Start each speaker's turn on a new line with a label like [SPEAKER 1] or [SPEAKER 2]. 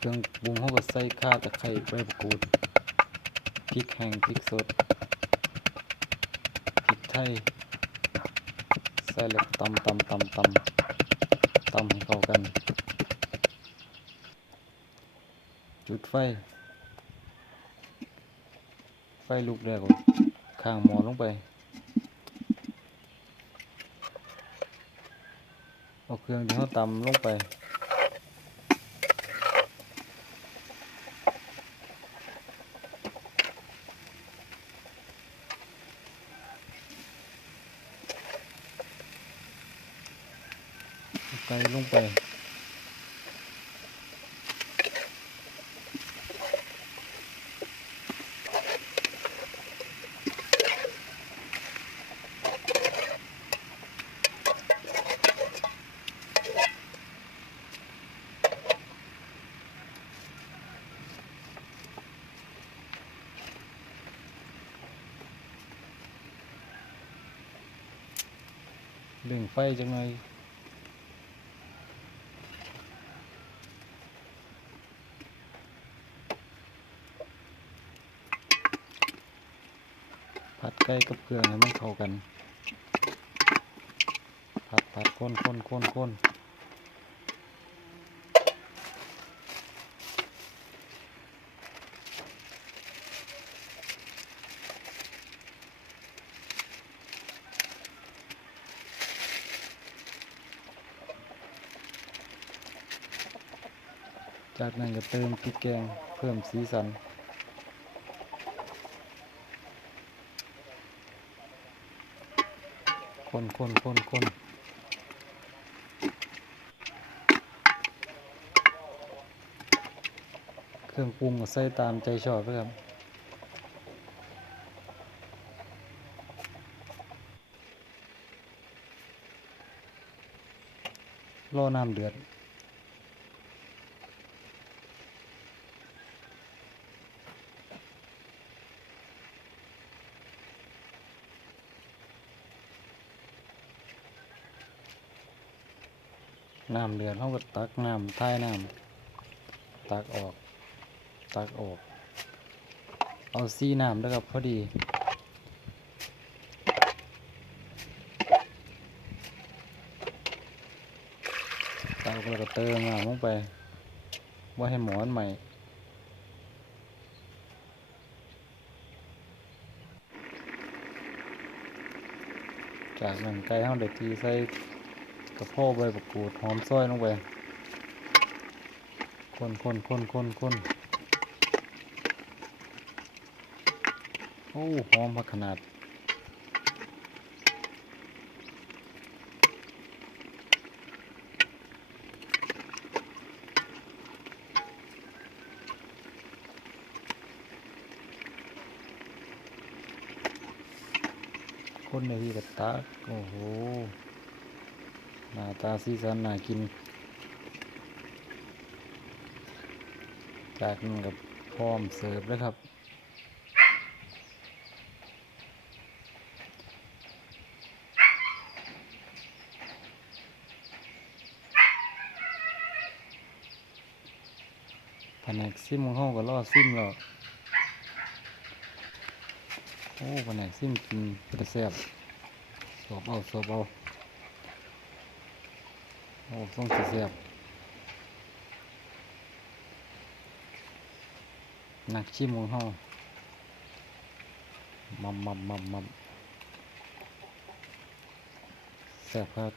[SPEAKER 1] เครื่องปรุงเขาก็ใส่ข่าวตะไคร้ใบมะกรูดพริกแห้งพริกสดพริกไทยใส่แล้วตำตำตำตำตำให้เข้ากัน จุดไฟ ไฟลุกแล้วข้างหม้อลงไป เอาเครื่องที่เขาตำลงไป ไก่ลงไปเร่งไฟจังหน่อย ผัดไก่กับเครื่องให้มันเข้ากันผัดผัดคนคนคนคนจากนั้นก็เติมพริกแกงเพิ่มสีสัน คนคนคนคนเครื่องปรุงก็ใส่ตามใจชอบครับรอน้ำเดือด น้ำเดือดเขาก็ตักน้ำท้ายน้ำตักออก ตักออก เอาซีน้ำแล้วครับพอดีตักแล้วก็เติมน้ำลงไป ว่าให้หมอนใหม่จากนั้นไก่เขาเด็ดทีใส่ กระเพาะใบมะกูดหอมซอยลงไปคนคนคนคนคนโอ้หอมพักขนาดคนในที่กระตักโอ้โห หน้าตาสีสันน่ากิน จากนั้นกับพร้อมเสิร์ฟแล้วครับ แผนกซิมของเขาก็รอซิมแล้วโอ้แผนกซิมกินเป็นแซบสอบเอาสอบเอา โอ้ต้องเสียบหนักชิมของเฮามัมมัมมัมมัมเสียบครับ